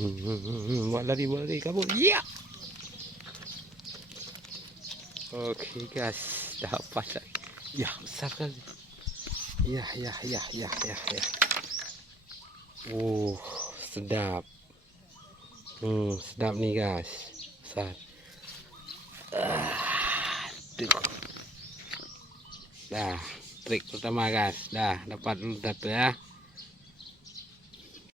Buat lari, kabur. Ya. Okey guys, dapat lagi. Ya, besar kali. Ya. Oh, sedap. Sedap ni guys. Besar. Aduh. Dah, trik pertama guys. Dah, dapat dulu satu ya.